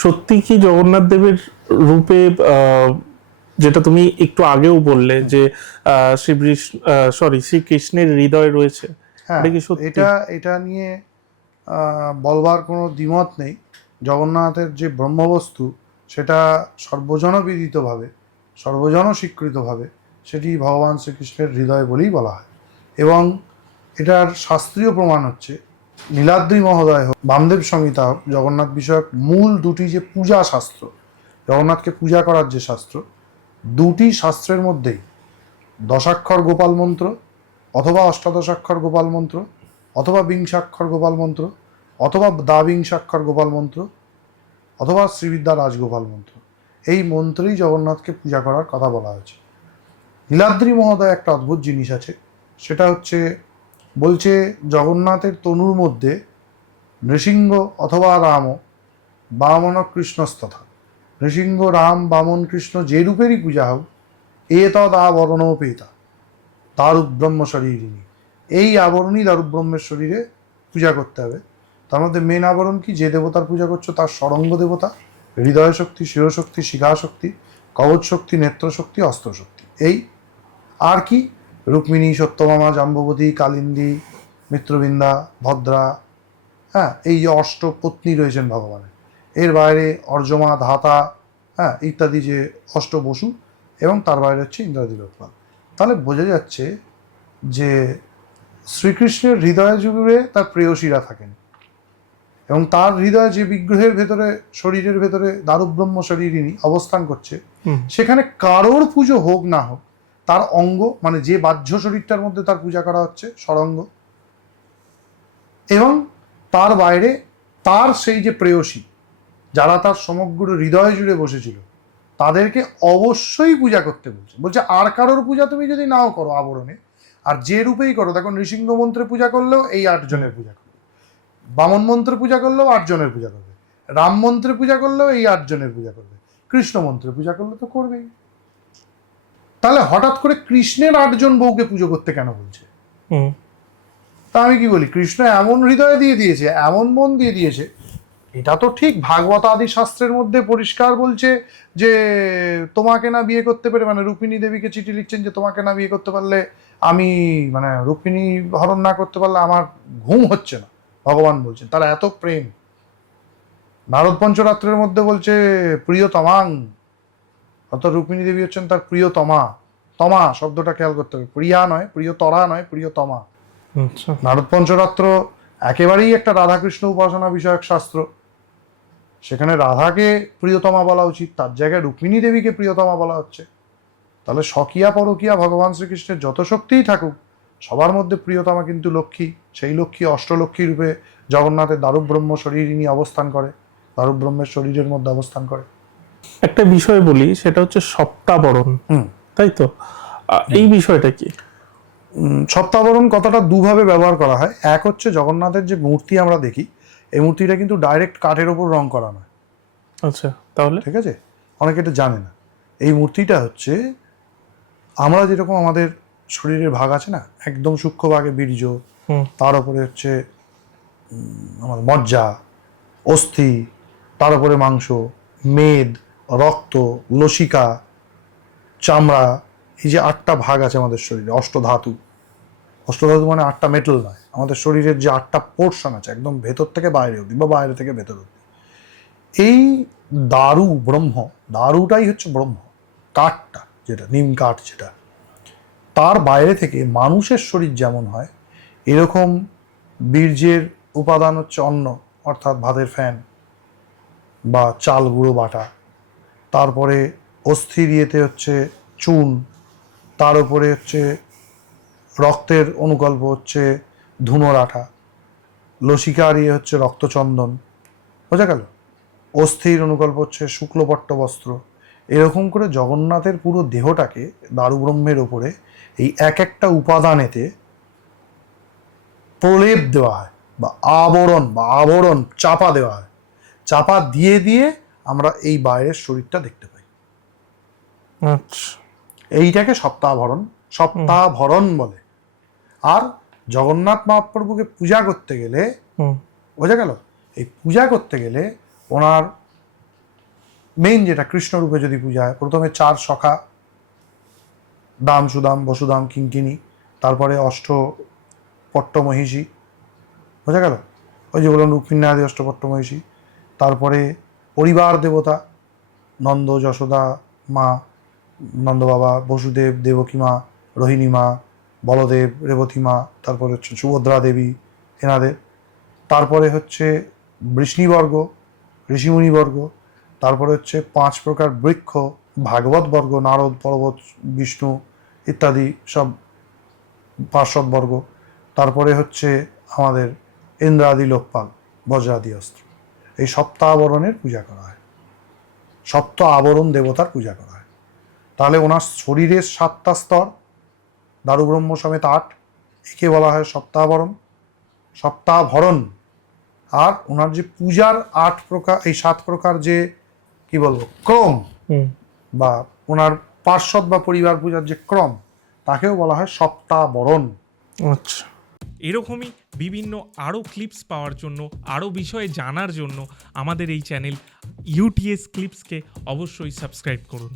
সত্যি কি জগন্নাথ দেবের রূপে যেটা তুমি একটু আগেও বললে যে শ্রীকৃষ্ণের হৃদয় রয়েছে, হ্যাঁ, এটা কি সত্যি? এটা নিয়ে বলবার কোনো দ্বিমত নেই। জগন্নাথের যে ব্রহ্মবস্তু সেটা সর্বজনবিদিতভাবে, সর্বজন স্বীকৃতভাবে সেটি ভগবান শ্রীকৃষ্ণের হৃদয় বলেই বলা হয়। এবং এটার শাস্ত্রীয় প্রমাণ হচ্ছে নীলাদ্রি মহোদয় হোক, বামদেব সংহিতা হোক, জগন্নাথ বিষয়ক মূল দুটি যে পূজা শাস্ত্র, জগন্নাথকে পূজা করার যে শাস্ত্র, দুটি শাস্ত্রের মধ্যেই দশাক্ষর গোপাল মন্ত্র অথবা অষ্টাদশাক্ষর গোপাল মন্ত্র অথবা বিংশাক্ষর গোপাল মন্ত্র অথবা দ্বাবিংশাক্ষর গোপাল মন্ত্র অথবা শ্রীবিদ্যা রাজগোপাল মন্ত্র, এই মন্ত্রেই জগন্নাথকে পূজা করার কথা বলা হয়েছে। নীলাদ্রি মহোদয় একটা অদ্ভুত জিনিস আছে, সেটা হচ্ছে বলছে জগন্নাথের তনুর মধ্যে নৃসিংহ অথবা রাম বামন কৃষ্ণস্তথা, নৃসিংহ রাম বামন কৃষ্ণ যে রূপেরই পূজা হোক, এতদ আবরণোপেতা দারুব্রহ্ম শরীরিণী, এই আবরণই দারুব্রহ্মের শরীরে পূজা করতে হবে। তার মধ্যে মেন আবরণ কি? যে দেবতার পূজা করছো তার ষড়ঙ্গ দেবতা, হৃদয় শক্তি, শিরশক্তি, শিখা শক্তি, কবচ শক্তি, নেত্র শক্তি, অস্ত্র শক্তি। এই আর কি? রুক্মিণী, সত্যভামা, জাম্ববতী, কালিন্দী, মিত্রবৃন্দা, ভদ্রা, হ্যাঁ, এই যে অষ্টপত্নী রয়েছেন ভগবানের, এর বাইরে অর্জমা, ধাতা, হ্যাঁ, ইত্যাদি যে অষ্টবসু, এবং তার বাইরে হচ্ছে ইন্দ্রাদিলোৎপল। তাহলে বোঝা যাচ্ছে যে শ্রীকৃষ্ণের হৃদয় জুড়ে তার প্রেয়সীরা থাকেন, এবং তার হৃদয় যে বিগ্রহের ভেতরে, শরীরের ভেতরে দারুব্রহ্ম শরীরিণী অবস্থান করছে, সেখানে কারোর পুজো হোক না হোক, তার অঙ্গ মানে যে বাহ্য শরীরটার মধ্যে তার পূজা করা হচ্ছে ষড়ঙ্গ, এবং তার বাইরে তার সেই যে প্রেয়সী যারা তার সমগ্র হৃদয় জুড়ে বসেছিল, তাদেরকে অবশ্যই পূজা করতে বলছে। বলছে আর কারোর পূজা তুমি যদি নাও করো আবরণে, আর যে রূপেই করো, দেখো নৃসিংহ মন্ত্রে পূজা করলেও এই 8 জনের পূজা করবে, বামন মন্ত্রে পূজা করলেও 8 জনের পূজা করবে, রাম মন্ত্রে পূজা করলেও এই 8 জনের পূজা করবে, কৃষ্ণ মন্ত্রে পূজা করলে তো করবেই। তাহলে হঠাৎ করে কৃষ্ণের 8 জন বউকে পুজো করতে কেন বলছে? তা আমি কি বলি, কৃষ্ণ এমন হৃদয় দিয়ে দিয়েছে, এমন মন দিয়ে দিয়েছে, এটা তো ঠিক ভাগবত আদি শাস্ত্রের মধ্যে পরিষ্কার বলছে যে তোমাকে না বিয়ে করতে পারে, মানে রুক্মিণী দেবীকে চিঠি লিখছেন যে তোমাকে না বিয়ে করতে পারলে আমি, মানে রুক্মিণী হরণ না করতে পারলে আমার ঘুম হচ্ছে না, ভগবান বলছেন। তার এত প্রেম। নারদ পঞ্চরাত্রের মধ্যে বলছে প্রিয়তমাং, অর্থাৎ রুক্মিণী দেবী হচ্ছেন তার প্রিয়তমা। তমা শব্দটা খেয়াল করতে হবে, প্রিয়া নয়, প্রিয়তরা নয়, প্রিয়তমা। নারদ পঞ্চরাত্র একেবারেই একটা রাধাকৃষ্ণ উপাসনা বিষয়ক শাস্ত্র, সেখানে রাধাকে প্রিয়তমা বলা উচিত, তার জায়গায় রুক্মিণী দেবীকে প্রিয়তমা বলা হচ্ছে। তাহলে স্বকীয়া পরকীয়া ভগবান শ্রীকৃষ্ণের যত শক্তিই থাকুক, সবার মধ্যে প্রিয়তমা কিন্তু লক্ষ্মী। সেই লক্ষ্মী অষ্টলক্ষ্মী রূপে জগন্নাথের দারুব্রহ্ম শরীরিণী অবস্থান করে, দারুব্রহ্মের শরীরের মধ্যে অবস্থান করে। একটা বিষয় বলি, সেটা হচ্ছে সপ্তাবরণ, তাই তো? এই বিষয়টা কি? সপ্তাবরণ কথাটা দুভাবে ব্যবহার করা হয়। এক হচ্ছে জগন্নাথের যে মূর্তি আমরা দেখি, এই মূর্তিটা কিন্তু ডাইরেক্ট কাঠের ওপর রং করা নয়। আচ্ছা, তাহলে? ঠিক আছে, অনেকে এটা জানে না। এই মূর্তিটা হচ্ছে আমরা যেরকম আমাদের শরীরের ভাগ আছে না, একদম সূক্ষ্ম ভাগে বীর্য, তার উপরে হচ্ছে আমার মজ্জা, অস্থি, তার উপরে মাংস, মেদ, রক্ত, লসিকা, চামড়া, এই যে 8টা ভাগ আছে আমাদের শরীরে, অষ্টধাতু। অষ্টধাতু মানে 8টা মেটাল নয়, আমাদের শরীরের যে 8টা পোর্শন আছে একদম ভেতর থেকে বাইরে অবধি বা বাইরে থেকে ভেতর অবধি, এই দারু ব্রহ্ম, দারুটাই হচ্ছে ব্রহ্ম, কাঠটা যেটা নিম কাঠ, যেটা তার বাইরে থেকে মানুষের শরীর যেমন হয়, এরকম বীর্যের উপাদান হচ্ছে অন্ন, অর্থাৎ ভাতের ফ্যান বা চাল গুঁড়ো বাটা, তারপরে অস্থির ইয়েতে হচ্ছে চুন, তার উপরে হচ্ছে রক্তের অনুকল্প হচ্ছে ধুনোর আঠা, লসিকার ইয়ে হচ্ছে রক্তচন্দন, বোঝা গেল? অস্থির অনুকল্প হচ্ছে শুক্লপট্ট বস্ত্র। এরকম করে জগন্নাথের পুরো দেহটাকে দারুব্রহ্মের ওপরে এই এক একটা উপাদানেতে প্রলেপ দেওয়া হয় বা আবরণ চাপা দেওয়া হয়। চাপা দিয়ে দিয়ে আমরা এই বাইরের শরীরটা দেখতে পাই। এইটাকে সপ্তাহভরণ বলে। আর জগন্নাথ মহাপ্রভুকে পূজা করতে গেলে, বোঝা গেল, এই পূজা করতে গেলে ওনার মেইন যেটা কৃষ্ণরূপে যদি পূজা হয়, প্রথমে 4 সখা, দাম, সুদাম, বসুদাম, কিঙ্কিনী, তারপরে অষ্টপট্ট মহিষী, বোঝা গেল? ওই যে বললাম রুক্মিণী অষ্টপট্ট মহিষী। তারপরে পরিবার দেবতা, নন্দ, যশোদা মা, নন্দ বাবা, বসুদেব, দেবকী মা, রোহিণী মা, বলদেব, রেবতী মা, তারপরে হচ্ছে সুভদ্রা দেবী, এনাদের। তারপরে হচ্ছে বৃষ্ণিবর্গ, ঋষিমুনিবর্গ, তারপরে হচ্ছে 5 প্রকার বৃক্ষ, ভাগবত বর্গ, নারদ, পর্বত, বিষ্ণু ইত্যাদি সব পার্শ্বদ বর্গ। তারপরে হচ্ছে আমাদের ইন্দ্রাদি, লোকপাল, বজ্রাদি অস্ত্র। এই সপ্তাবরণের পূজা করা হয়, সপ্ত আবরণ দেবতার পূজা করা হয়। তাহলে ওনার শরীরের 7টা স্তর, দারুব্রহ্ম সমেত 8, একে বলা হয় সপ্তাবরণ, সপ্তাভরণ। আর ওনার যে পূজার 8 প্রকার, এই 7 প্রকার যে কি বলবো ক্রম, বা ওনার পার্শ্বদ বা পরিবার পূজার যে ক্রম, তাকেও বলা হয় সপ্তাবরণ। আচ্ছা। এরকমই বিভিন্ন আরও ক্লিপস পাওয়ার জন্য, আরও বিষয়ে জানার জন্য আমাদের এই চ্যানেল ইউটিএস ক্লিপসকে অবশ্যই সাবস্ক্রাইব করুন।